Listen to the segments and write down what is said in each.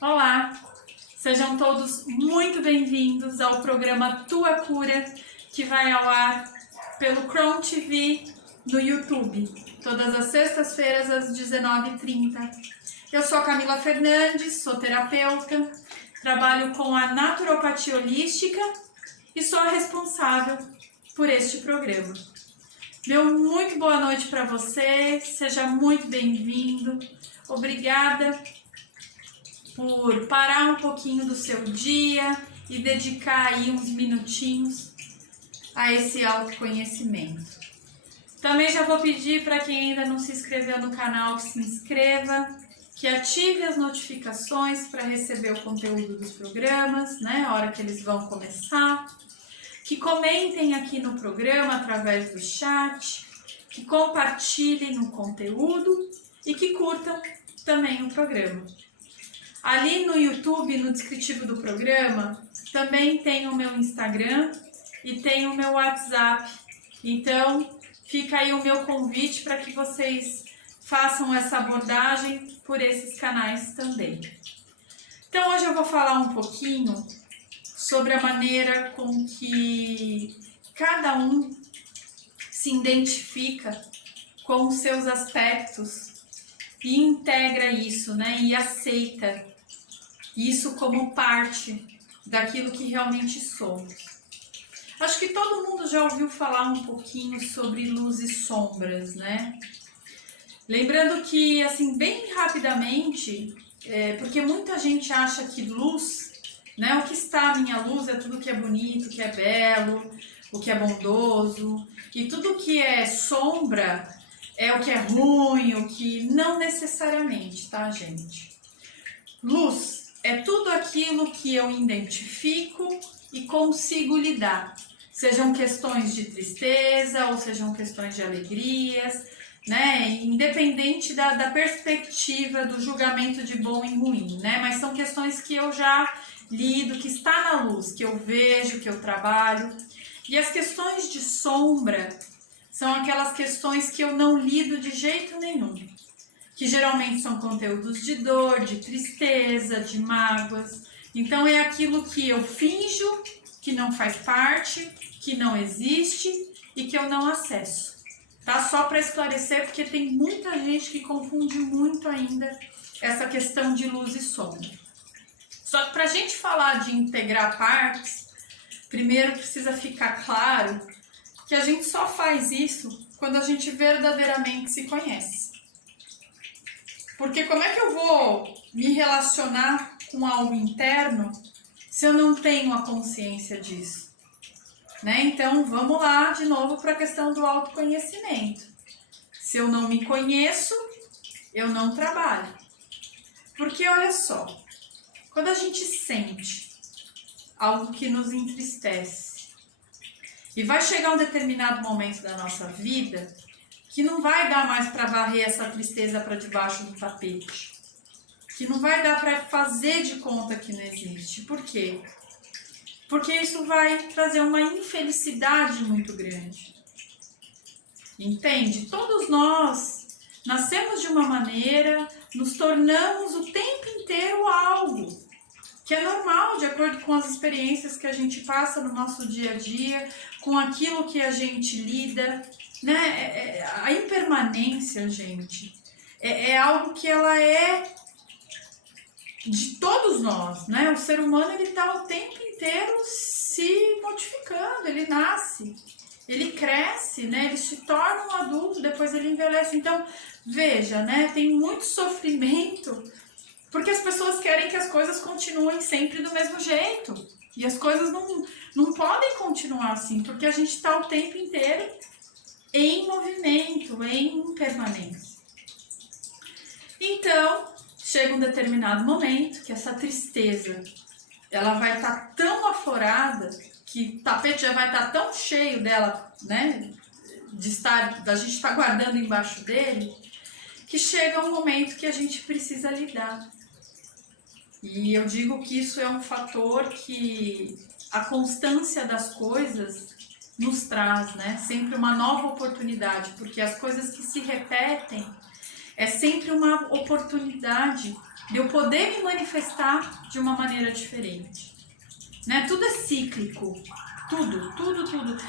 Olá, sejam todos muito bem-vindos ao programa Tua Cura, que vai ao ar pelo Chrome TV no YouTube, todas as sextas-feiras às 19h30. Eu sou a Camila Fernandes, sou terapeuta, trabalho com a naturopatia holística e sou a responsável por este programa. Meu muito boa noite para você, seja muito bem-vindo, obrigada por parar um pouquinho do seu dia e dedicar aí uns minutinhos a esse autoconhecimento. Também já vou pedir para quem ainda não se inscreveu no canal que se inscreva, que ative as notificações para receber o conteúdo dos programas, né, a hora que eles vão começar, que comentem aqui no programa através do chat, que compartilhem o conteúdo e que curtam também o programa. Ali no YouTube, no descritivo do programa, também tem o meu Instagram e tem o meu WhatsApp. Então, fica aí o meu convite para que vocês façam essa abordagem por esses canais também. Então, hoje eu vou falar um pouquinho sobre a maneira com que cada um se identifica com os seus aspectos e integra isso, né? E aceita isso como parte daquilo que realmente somos. Acho que todo mundo já ouviu falar um pouquinho sobre luz e sombras, né? Lembrando que, assim, bem rapidamente, porque muita gente acha que luz, né? O que está à minha luz é tudo que é bonito, o que é belo, o que é bondoso, e tudo que é sombra é o que é ruim, o que não necessariamente, tá, gente? Luz é tudo aquilo que eu identifico e consigo lidar. Sejam questões de tristeza ou sejam questões de alegrias, né? Independente da perspectiva do julgamento de bom e ruim, né? Mas são questões que eu já lido, que está na luz, que eu vejo, que eu trabalho. E as questões de sombra são aquelas questões que eu não lido de jeito nenhum, que geralmente são conteúdos de dor, de tristeza, de mágoas. Então é aquilo que eu finjo que não faz parte, que não existe e que eu não acesso. Tá? Só para esclarecer, porque tem muita gente que confunde muito ainda essa questão de luz e sombra. Só que para a gente falar de integrar partes, primeiro precisa ficar claro que a gente só faz isso quando a gente verdadeiramente se conhece. Porque como é que eu vou me relacionar com algo interno se eu não tenho a consciência disso? Né? Então, vamos lá de novo para a questão do autoconhecimento. Se eu não me conheço, eu não trabalho. Porque olha só, quando a gente sente algo que nos entristece e vai chegar um determinado momento da nossa vida que não vai dar mais para varrer essa tristeza para debaixo do tapete, que não vai dar para fazer de conta que não existe. Por quê? Porque isso vai trazer uma infelicidade muito grande. Entende? Todos nós nascemos de uma maneira, nos tornamos o tempo inteiro algo, que é normal, de acordo com as experiências que a gente passa no nosso dia a dia, com aquilo que a gente lida, né? A impermanência, gente, é algo que ela é de todos nós, né? O ser humano, ele está o tempo inteiro se modificando, ele nasce, ele cresce, né? Ele se torna um adulto, depois ele envelhece. Então, veja, né? Tem muito sofrimento, porque as pessoas querem que as coisas continuem sempre do mesmo jeito. E as coisas não podem continuar assim, porque a gente está o tempo inteiro em movimento, em impermanência. Então, chega um determinado momento que essa tristeza, ela vai estar tão aflorada, que o tapete já vai estar tão cheio dela, né, da gente estar guardando embaixo dele, que chega um momento que a gente precisa lidar. E eu digo que isso é um fator que a constância das coisas nos traz, né? Sempre uma nova oportunidade, porque as coisas que se repetem é sempre uma oportunidade de eu poder me manifestar de uma maneira diferente. Né? Tudo é cíclico, tudo.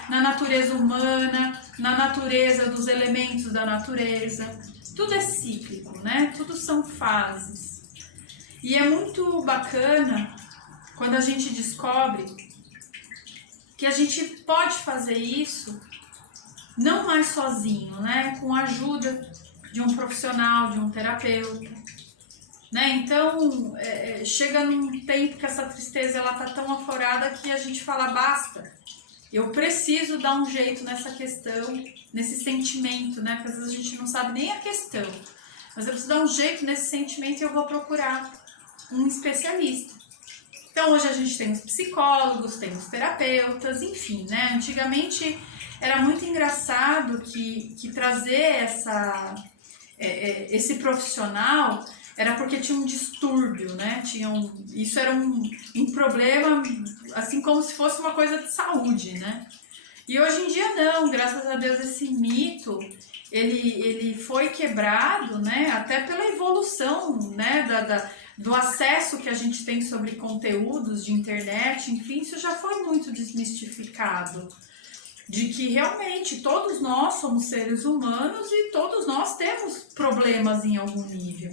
Na natureza humana, na natureza dos elementos da natureza, tudo é cíclico, né? Tudo são fases. E é muito bacana quando a gente descobre que a gente pode fazer isso não mais sozinho, né? Com a ajuda de um profissional, de um terapeuta, né? Então, chega num tempo que essa tristeza ela tá tão aflorada que a gente fala, basta, eu preciso dar um jeito nessa questão, nesse sentimento, né? Porque às vezes a gente não sabe nem a questão, mas eu preciso dar um jeito nesse sentimento e eu vou procurar um especialista. Então, hoje a gente tem os psicólogos, tem os terapeutas, enfim, né? Antigamente era muito engraçado que trazer esse profissional era porque tinha um distúrbio, né? Isso era um problema, assim como se fosse uma coisa de saúde, né? E hoje em dia não, graças a Deus esse mito, ele foi quebrado, né? Até pela evolução, né? Do acesso que a gente tem sobre conteúdos de internet, enfim, isso já foi muito desmistificado. De que realmente todos nós somos seres humanos e todos nós temos problemas em algum nível.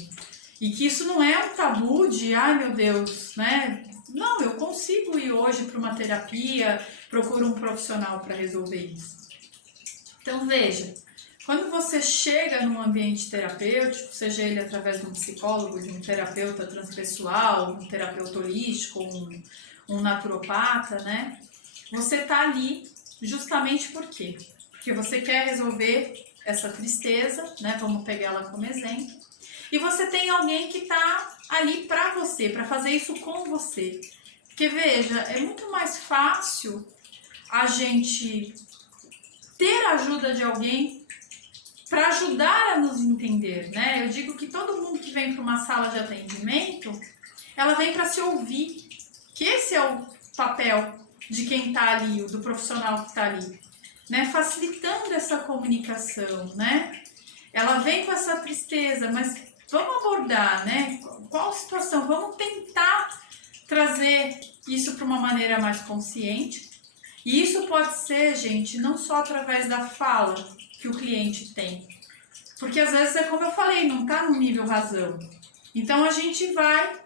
E que isso não é um tabu de, ai meu Deus, né? Não, eu consigo ir hoje para uma terapia, procuro um profissional para resolver isso. Então veja, quando você chega num ambiente terapêutico, seja ele através de um psicólogo, de um terapeuta transpessoal, um terapeuta holístico, um naturopata, né? Você tá ali justamente por quê? Porque você quer resolver essa tristeza, né? Vamos pegar ela como exemplo. E você tem alguém que tá ali para você, para fazer isso com você. Porque veja, é muito mais fácil a gente ter a ajuda de alguém para ajudar a nos entender, né? Eu digo que todo mundo que vem para uma sala de atendimento, ela vem para se ouvir, que esse é o papel de quem está ali, do profissional que está ali, né? Facilitando essa comunicação, né? Ela vem com essa tristeza, mas vamos abordar, né? Qual situação? Vamos tentar trazer isso para uma maneira mais consciente. E isso pode ser, gente, não só através da fala que o cliente tem. Porque às vezes é como eu falei, não está no nível razão. Então a gente vai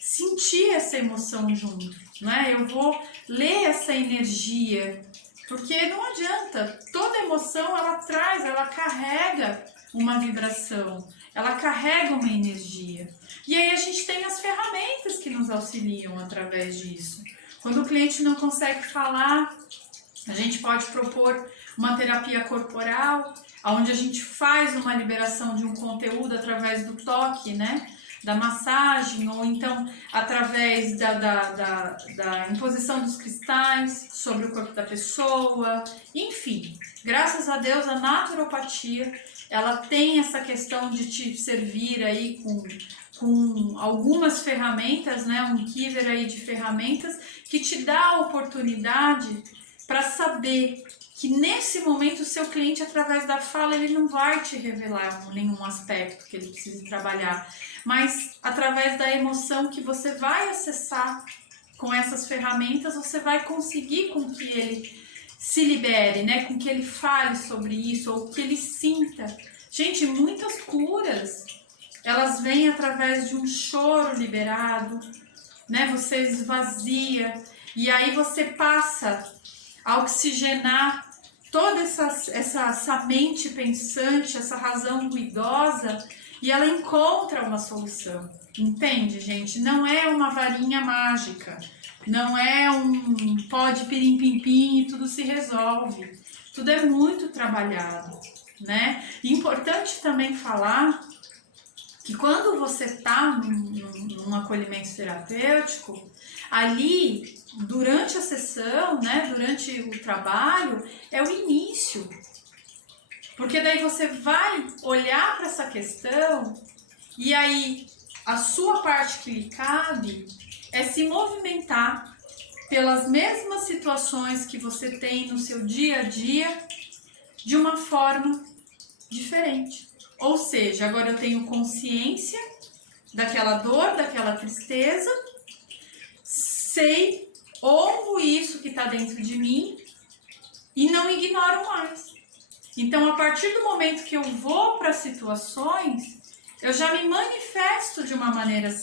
sentir essa emoção junto, né? Eu vou ler essa energia, porque não adianta. Toda emoção ela carrega uma vibração, ela carrega uma energia. E aí a gente tem as ferramentas que nos auxiliam através disso. Quando o cliente não consegue falar, a gente pode propor uma terapia corporal, onde a gente faz uma liberação de um conteúdo através do toque, né? Da massagem, ou então através da imposição dos cristais sobre o corpo da pessoa. Enfim, graças a Deus a naturopatia, ela tem essa questão de te servir aí com algumas ferramentas, né? Um quiver aí de ferramentas que te dá a oportunidade para saber que nesse momento o seu cliente, através da fala, ele não vai te revelar nenhum aspecto que ele precise trabalhar, mas através da emoção que você vai acessar com essas ferramentas, você vai conseguir com que ele se libere, né? Com que ele fale sobre isso, ou que ele sinta. Gente, muitas curas, elas vêm através de um choro liberado, né? Você esvazia, e aí você passa a oxigenar toda essa mente pensante, essa razão ruidosa, e ela encontra uma solução. Entende, gente? Não é uma varinha mágica, não é um pó de pirim-pim-pim e tudo se resolve. Tudo é muito trabalhado, né? E importante também falar que quando você está num acolhimento terapêutico, ali, durante a sessão, né, durante o trabalho, é o início. Porque daí você vai olhar para essa questão e aí a sua parte que lhe cabe é se movimentar pelas mesmas situações que você tem no seu dia a dia de uma forma diferente. Ou seja, agora eu tenho consciência daquela dor, daquela tristeza, sei, honro isso que está dentro de mim e não ignoro mais. Então, a partir do momento que eu vou para situações, eu já me manifesto de uma maneira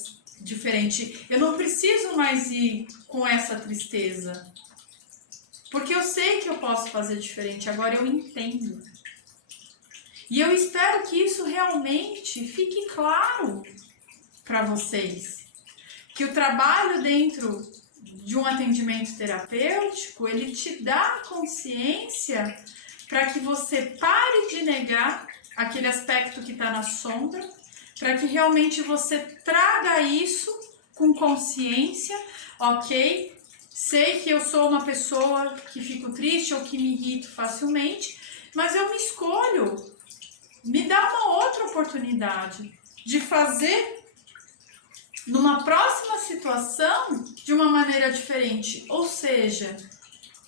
diferente. Eu não preciso mais ir com essa tristeza, porque eu sei que eu posso fazer diferente, agora eu entendo. E eu espero que isso realmente fique claro para vocês. Que o trabalho dentro de um atendimento terapêutico, ele te dá consciência para que você pare de negar aquele aspecto que está na sombra, para que realmente você traga isso com consciência, ok? Sei que eu sou uma pessoa que fico triste ou que me irrito facilmente, mas eu me escolho, me dá uma outra oportunidade de fazer numa próxima situação de uma maneira diferente. Ou seja,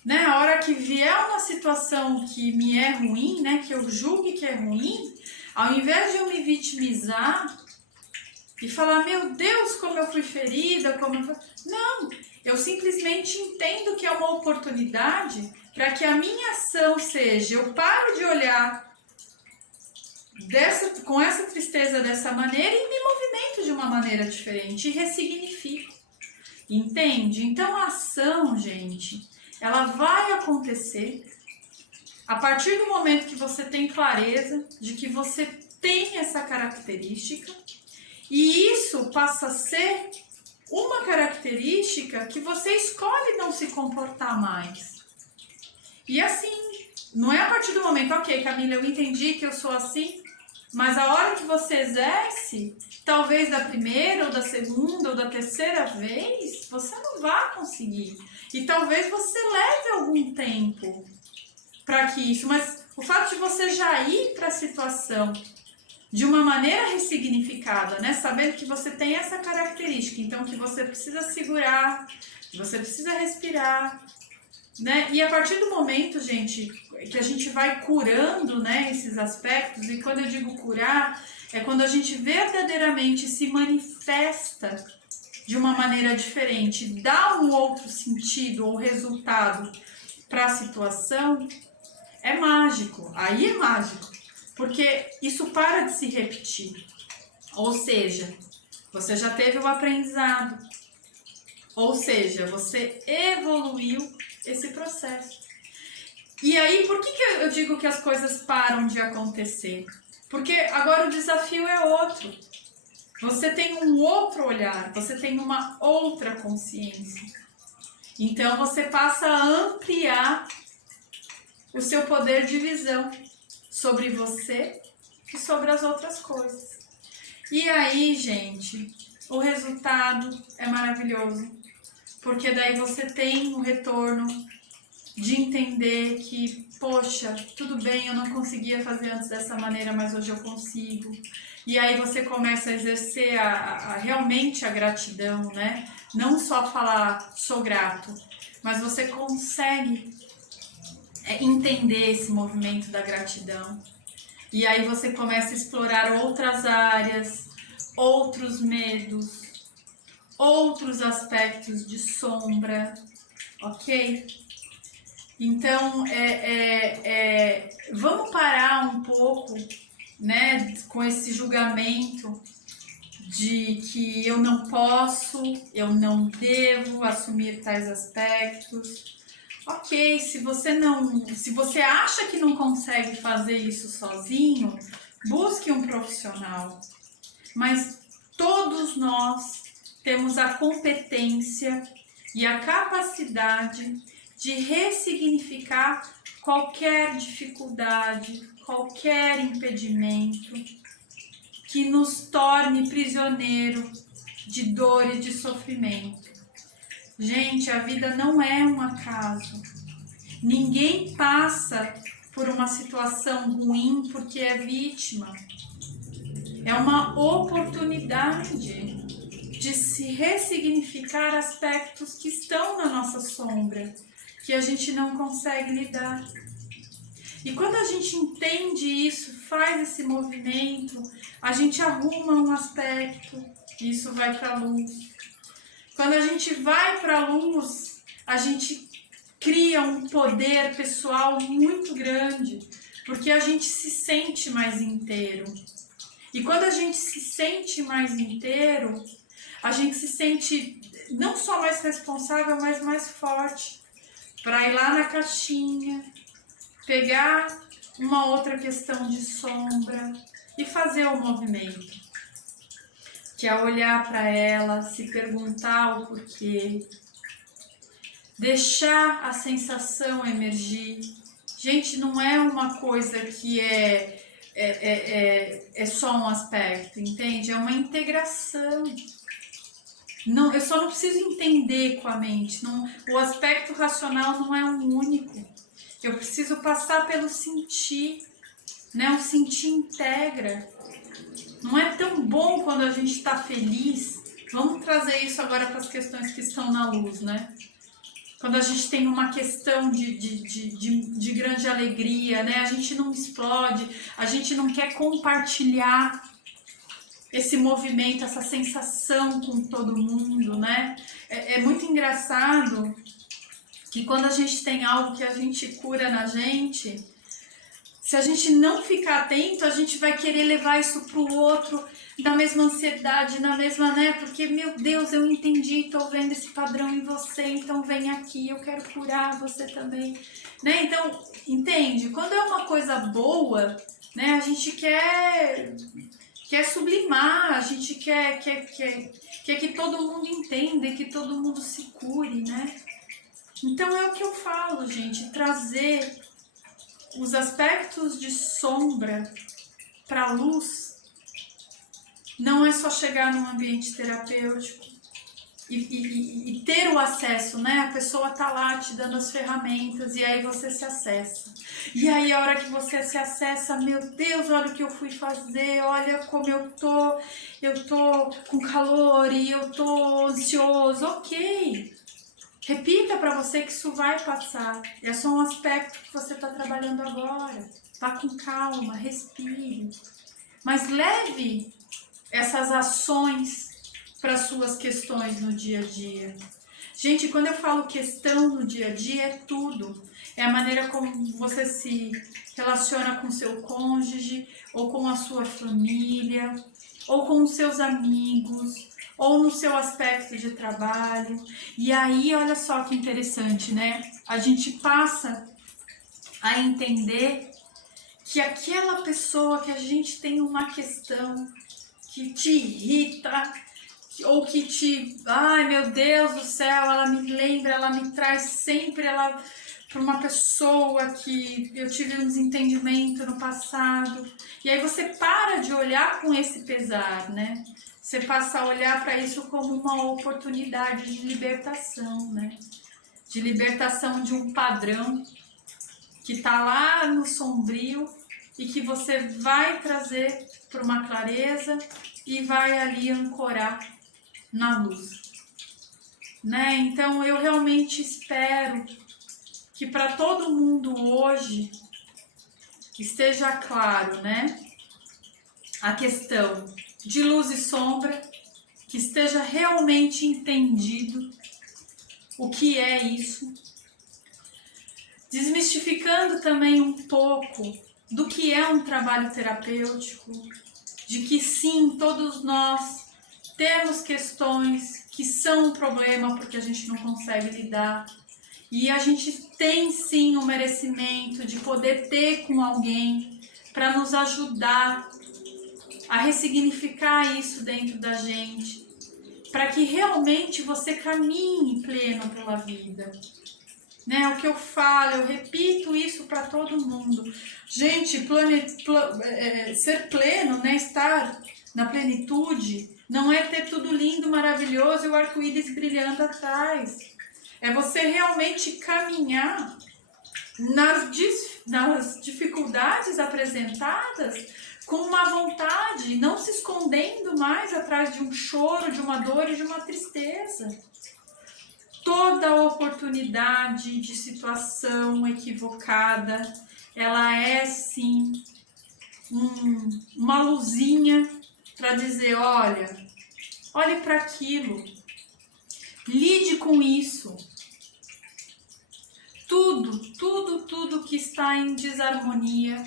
né, a hora que vier uma situação que me é ruim, né, que eu julgue que é ruim, ao invés de eu me vitimizar e falar, meu Deus, como eu fui ferida, como eu fui... Não, eu simplesmente entendo que é uma oportunidade para que a minha ação seja, eu paro de olhar com essa tristeza dessa maneira e me movimento de uma maneira diferente e ressignifico. Entende? Então a ação, gente, ela vai acontecer a partir do momento que você tem clareza de que você tem essa característica, e isso passa a ser uma característica que você escolhe não se comportar mais. E assim, não é a partir do momento, ok, Camila, eu entendi que eu sou assim, mas a hora que você exerce, talvez da primeira, ou da segunda, ou da terceira vez, você não vai conseguir. E talvez você leve algum tempo para que isso, mas o fato de você já ir para a situação de uma maneira ressignificada, né? Sabendo que você tem essa característica, então que você precisa segurar, que você precisa respirar, né? E a partir do momento, gente, que a gente vai curando, né, esses aspectos, e quando eu digo curar, é quando a gente verdadeiramente se manifesta de uma maneira diferente, dá um outro sentido ou resultado para a situação, é mágico, aí é mágico, porque isso para de se repetir, ou seja, você já teve um aprendizado, ou seja, você evoluiu esse processo. E aí, por que eu digo que as coisas param de acontecer? Porque agora o desafio é outro. Você tem um outro olhar, você tem uma outra consciência. Então você passa a ampliar o seu poder de visão sobre você e sobre as outras coisas. E aí, gente, o resultado é maravilhoso. Porque daí você tem um retorno de entender que, poxa, tudo bem, eu não conseguia fazer antes dessa maneira, mas hoje eu consigo. E aí você começa a exercer realmente a gratidão, né? Não só falar, sou grato, mas você consegue entender esse movimento da gratidão. E aí você começa a explorar outras áreas, outros medos, outros aspectos de sombra, ok? Então, vamos parar um pouco, né, com esse julgamento de que eu não posso, eu não devo assumir tais aspectos. Ok, se você acha que não consegue fazer isso sozinho, busque um profissional. Mas todos nós temos a competência e a capacidade de ressignificar qualquer dificuldade, qualquer impedimento que nos torne prisioneiro de dor e de sofrimento. Gente, a vida não é um acaso. Ninguém passa por uma situação ruim porque é vítima. É uma oportunidade de se ressignificar aspectos que estão na nossa sombra, que a gente não consegue lidar. E quando a gente entende isso, faz esse movimento, a gente arruma um aspecto, isso vai para a luz. Quando a gente vai para a luz, a gente cria um poder pessoal muito grande, porque a gente se sente mais inteiro. E quando a gente se sente mais inteiro, a gente se sente não só mais responsável, mas mais forte para ir lá na caixinha, pegar uma outra questão de sombra e fazer o movimento, que é olhar para ela, se perguntar o porquê, deixar a sensação emergir. Gente, não é uma coisa que é só um aspecto, entende? É uma integração. Não, eu só não preciso entender com a mente. Não, o aspecto racional não é um único. Eu preciso passar pelo sentir, né? O sentir integra. Não é tão bom quando a gente está feliz. Vamos trazer isso agora para as questões que estão na luz, né? Quando a gente tem uma questão de grande alegria, né? A gente não explode, a gente não quer compartilhar esse movimento, essa sensação com todo mundo, né? É muito engraçado que quando a gente tem algo que a gente cura na gente, se a gente não ficar atento, a gente vai querer levar isso para o outro da mesma ansiedade, na mesma, né? Porque, meu Deus, eu entendi, tô vendo esse padrão em você, então vem aqui, eu quero curar você também, né? Então, entende? Quando é uma coisa boa, né? A gente quer sublimar, a gente quer que todo mundo entenda e que todo mundo se cure, né? Então é o que eu falo, gente, trazer os aspectos de sombra para a luz não é só chegar num ambiente terapêutico e ter o acesso, né? A pessoa tá lá te dando as ferramentas e aí você se acessa. E aí a hora que você se acessa, meu Deus, olha o que eu fui fazer, olha como eu tô com calor e eu tô ansioso, ok. Repita para você que isso vai passar. É só um aspecto que você está trabalhando agora. Vá com calma, respire. Mas leve essas ações para suas questões no dia a dia. Gente, quando eu falo questão no dia a dia, é tudo. É a maneira como você se relaciona com seu cônjuge, ou com a sua família, ou com os seus amigos, ou no seu aspecto de trabalho. E aí, olha só que interessante, né? A gente passa a entender que aquela pessoa que a gente tem uma questão que te irrita, ou que ai meu Deus do céu, ela me lembra, ela me traz sempre para uma pessoa que eu tive um desentendimento no passado. E aí você para de olhar com esse pesar, né? Você passa a olhar para isso como uma oportunidade de libertação, né? De libertação de um padrão que está lá no sombrio e que você vai trazer para uma clareza e vai ali ancorar na luz, né? Então eu realmente espero que para todo mundo hoje esteja claro, né? A questão de luz e sombra, que esteja realmente entendido o que é isso, desmistificando também um pouco do que é um trabalho terapêutico, de que sim, todos nós temos questões que são um problema porque a gente não consegue lidar, e a gente tem sim o merecimento de poder ter com alguém para nos ajudar a ressignificar isso dentro da gente, para que realmente você caminhe pleno pela vida. Né? O que eu falo, eu repito isso para todo mundo. Gente, ser pleno, né? Estar na plenitude, não é ter tudo lindo, maravilhoso e o arco-íris brilhando atrás. É você realmente caminhar nas dificuldades apresentadas com uma vontade, não se escondendo mais atrás de um choro, de uma dor e de uma tristeza. Toda oportunidade de situação equivocada, ela é sim uma luzinha para dizer, olha, Olhe para aquilo. Lide com isso. Tudo que está em desarmonia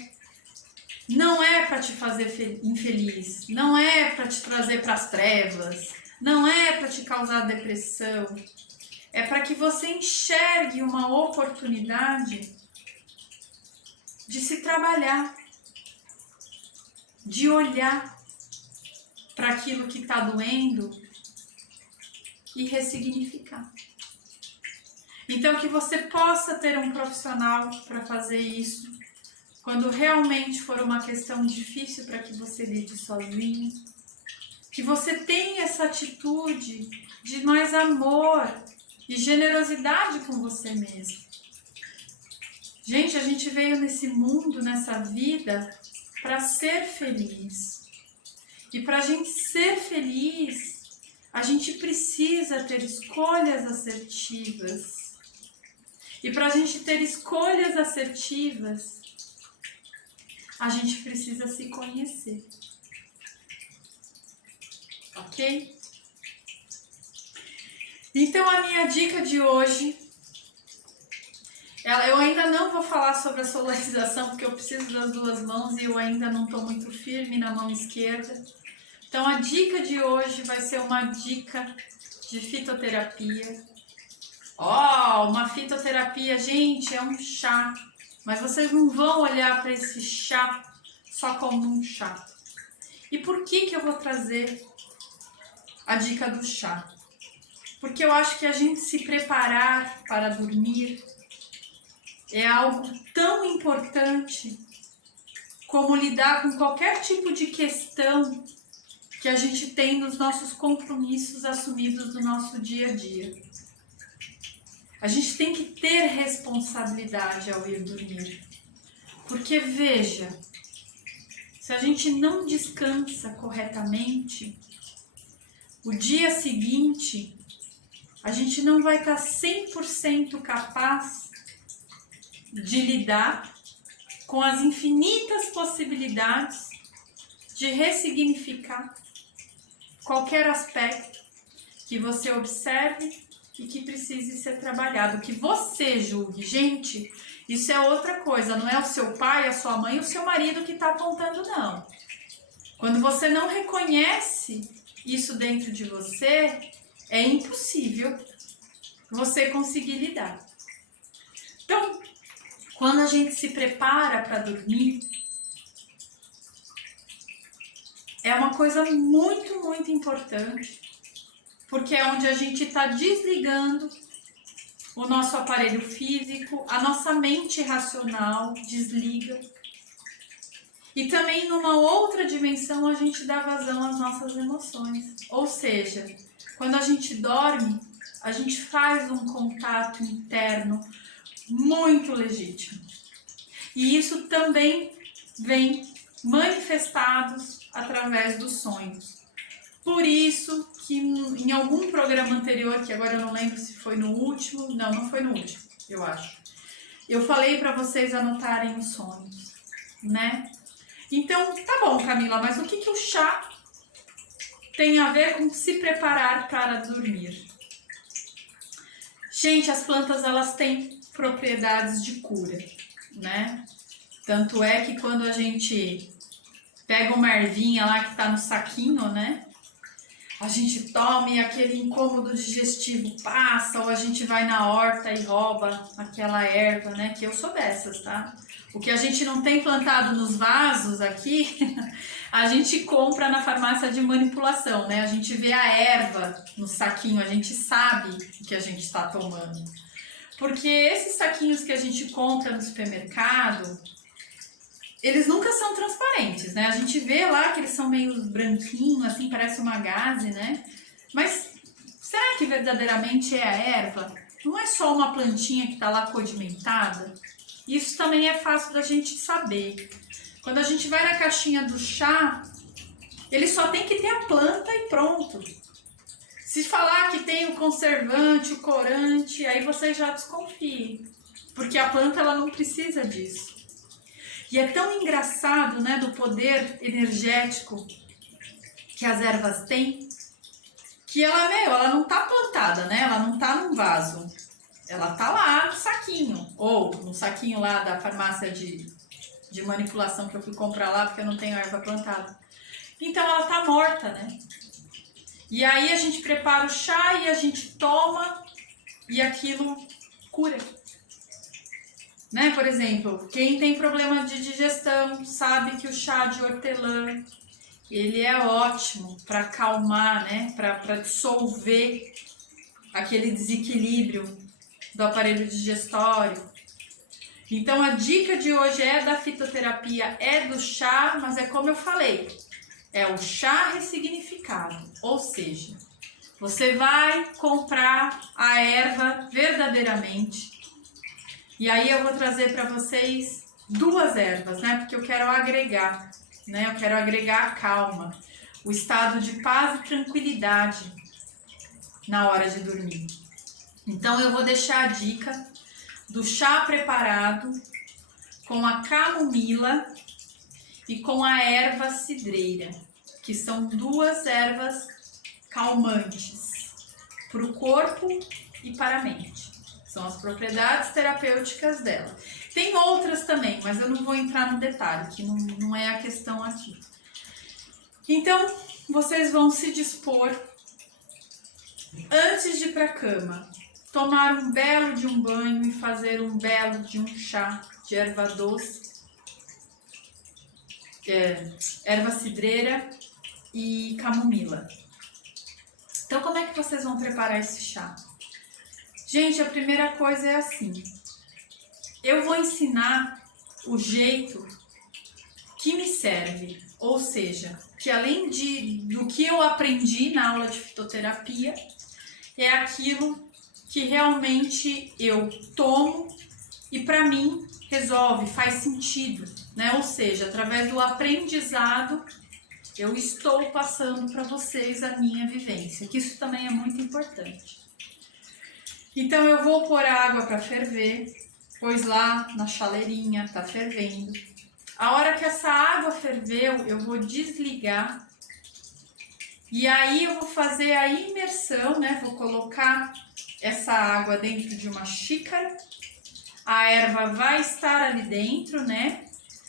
não é para te fazer infeliz, não é para te trazer para as trevas, não é para te causar depressão. É para que você enxergue uma oportunidade de se trabalhar, de olhar para aquilo que está doendo e ressignificar. Então, que você possa ter um profissional para fazer isso, quando realmente for uma questão difícil para que você lide sozinho. Que você tenha essa atitude de mais amor e generosidade com você mesmo. Gente, a gente veio nesse mundo, nessa vida, para ser feliz. E para a gente ser feliz, a gente precisa ter escolhas assertivas. E para a gente ter escolhas assertivas, a gente precisa se conhecer. Ok? Então, a minha dica de hoje, eu ainda não vou falar sobre a solarização, porque eu preciso das duas mãos e eu ainda não estou muito firme na mão esquerda. Então, a dica de hoje vai ser uma dica de fitoterapia. Uma fitoterapia, gente, é um chá. Mas vocês não vão olhar para esse chá só como um chá. E por que eu vou trazer a dica do chá? Porque eu acho que a gente se preparar para dormir é algo tão importante como lidar com qualquer tipo de questão que a gente tem nos nossos compromissos assumidos no nosso dia a dia. A gente tem que ter responsabilidade ao ir dormir. Porque veja, se a gente não descansa corretamente, o dia seguinte a gente não vai estar 100% capaz de lidar com as infinitas possibilidades de ressignificar qualquer aspecto que você observe e que precise ser trabalhado, que você julgue. Gente, isso é outra coisa, não é o seu pai, a sua mãe, o seu marido que está apontando, não. Quando você não reconhece isso dentro de você, é impossível você conseguir lidar. Então, quando a gente se prepara para dormir, é uma coisa muito, muito importante, porque é onde a gente está desligando o nosso aparelho físico, a nossa mente racional desliga. E também numa outra dimensão a gente dá vazão às nossas emoções. Ou seja, quando a gente dorme, a gente faz um contato interno muito legítimo. E isso também vem manifestados através dos sonhos. Por isso que em algum programa anterior, que agora eu não lembro se foi no último, não foi no último, eu acho. Eu falei para vocês anotarem os sonhos, né? Então, tá bom, Camila, mas o que o chá tem a ver com se preparar para dormir? Gente, as plantas, elas têm propriedades de cura, né? Tanto é que quando a gente pega uma ervinha lá que tá no saquinho, né? A gente toma e aquele incômodo digestivo passa, ou a gente vai na horta e rouba aquela erva, né? Que eu sou dessas, tá? O que a gente não tem plantado nos vasos aqui, a gente compra na farmácia de manipulação, né? A gente vê a erva no saquinho, a gente sabe o que a gente está tomando. Porque esses saquinhos que a gente compra no supermercado, eles nunca são transparentes, né? A gente vê lá que eles são meio branquinhos, assim, parece uma gaze, né? Mas será que verdadeiramente é a erva? Não é só uma plantinha que está lá condimentada? Isso também é fácil da gente saber. Quando a gente vai na caixinha do chá, ele só tem que ter a planta e pronto. Se falar que tem o conservante, o corante, aí você já desconfia. Porque a planta, ela não precisa disso. E é tão engraçado, né, do poder energético que as ervas têm, que ela não tá plantada, né? Ela não tá num vaso. Ela tá lá no saquinho, ou no saquinho lá da farmácia de manipulação que eu fui comprar lá, porque eu não tenho erva plantada. Então ela tá morta, né? E aí a gente prepara o chá e a gente toma e aquilo cura. Né? Por exemplo, quem tem problema de digestão sabe que o chá de hortelã, ele é ótimo para acalmar, né? Para dissolver aquele desequilíbrio do aparelho digestório. Então a dica de hoje é da fitoterapia, é do chá, mas é como eu falei, é o chá ressignificado, ou seja, você vai comprar a erva verdadeiramente. E aí eu vou trazer para vocês 2 ervas, né? Porque eu quero agregar, né? Eu quero agregar a calma, o estado de paz e tranquilidade na hora de dormir. Então eu vou deixar a dica do chá preparado com a camomila e com a erva cidreira, que são 2 ervas calmantes para o corpo e para a mente. São as propriedades terapêuticas dela. Tem outras também, mas eu não vou entrar no detalhe, que não é a questão aqui. Então, vocês vão se dispor, antes de ir para a cama, tomar um belo de um banho e fazer um belo de um chá de erva doce, erva cidreira e camomila. Então, como é que vocês vão preparar esse chá? Gente, a primeira coisa é assim. Eu vou ensinar o jeito que me serve, ou seja, que além do que eu aprendi na aula de fitoterapia, é aquilo que realmente eu tomo e para mim resolve, faz sentido, né? Ou seja, através do aprendizado eu estou passando para vocês a minha vivência, que isso também é muito importante. Então eu vou pôr a água para ferver, pois lá na chaleirinha tá fervendo. A hora que essa água ferveu, eu vou desligar e aí eu vou fazer a imersão, né? Vou colocar essa água dentro de uma xícara. A erva vai estar ali dentro, né?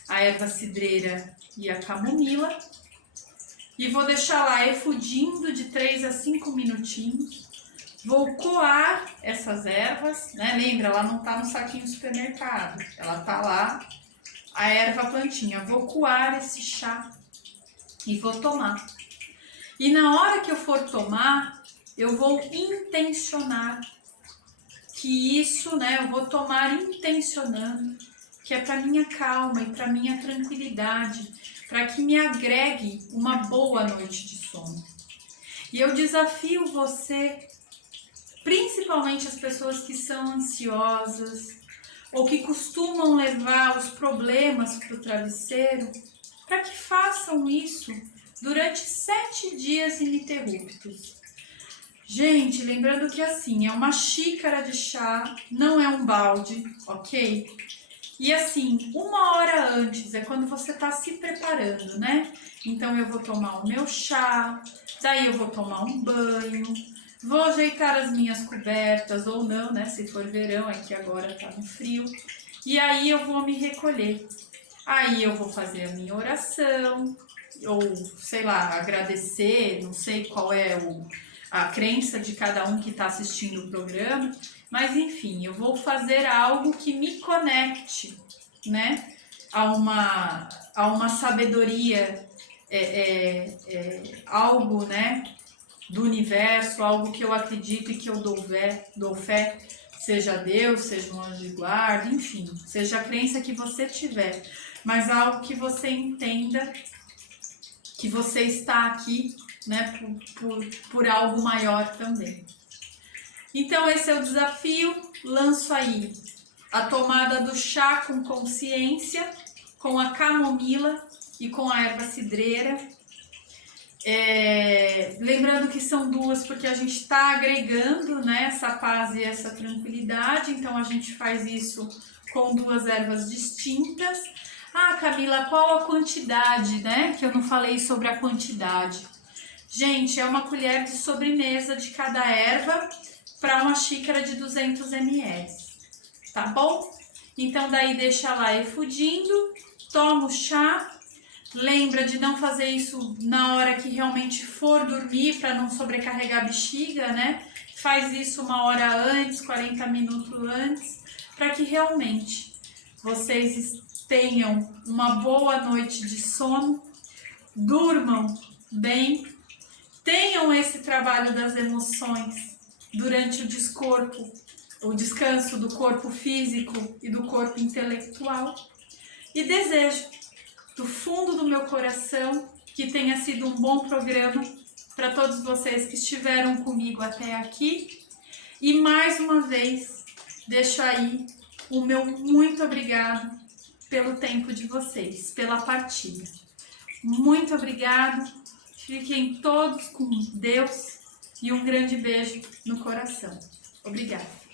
A erva cidreira e a camomila. E vou deixar lá efudindo de 3 a 5 minutinhos. Vou coar essas ervas, né? Lembra, ela não tá no saquinho do supermercado. Ela tá lá, a erva plantinha. Vou coar esse chá e vou tomar. E na hora que eu for tomar, eu vou intencionar que isso, né? Eu vou tomar intencionando que é para minha calma e para minha tranquilidade, para que me agregue uma boa noite de sono. E eu desafio você, principalmente as pessoas que são ansiosas ou que costumam levar os problemas para o travesseiro, para que façam isso durante 7 dias ininterruptos. Gente, lembrando que assim, é uma xícara de chá, não é um balde, ok? E assim, 1 hora antes é quando você está se preparando, né? Então eu vou tomar o meu chá, daí eu vou tomar um banho, vou ajeitar as minhas cobertas ou não, né? Se for verão, aqui agora tá no frio. E aí eu vou me recolher. Aí eu vou fazer a minha oração, ou sei lá, agradecer, não sei qual é a crença de cada um que está assistindo o programa, mas enfim, eu vou fazer algo que me conecte, né, a uma sabedoria, algo, né, do universo, algo que eu acredito e que eu dou fé, seja Deus, seja um anjo de guarda, enfim, seja a crença que você tiver, mas algo que você entenda que você está aqui, né, por algo maior também. Então esse é o desafio, lanço aí a tomada do chá com consciência, com a camomila e com a erva cidreira. Lembrando que são 2 porque a gente está agregando, né, essa paz e essa tranquilidade, então a gente faz isso com 2 ervas distintas. Ah, Camila, qual a quantidade, né? Que eu não falei sobre a quantidade. Gente, é uma colher de sobremesa de cada erva para uma xícara de 200 ml, tá bom? Então daí deixa lá efudindo, toma o chá. Lembra de não fazer isso na hora que realmente for dormir para não sobrecarregar a bexiga, né? Faz isso 1 hora antes, 40 minutos antes, para que realmente vocês tenham uma boa noite de sono, durmam bem, tenham esse trabalho das emoções durante o descanso do corpo físico e do corpo intelectual. E desejo do fundo do meu coração que tenha sido um bom programa para todos vocês que estiveram comigo até aqui. E mais uma vez, deixo aí o meu muito obrigado pelo tempo de vocês, pela partilha. Muito obrigado, fiquem todos com Deus e um grande beijo no coração. Obrigada.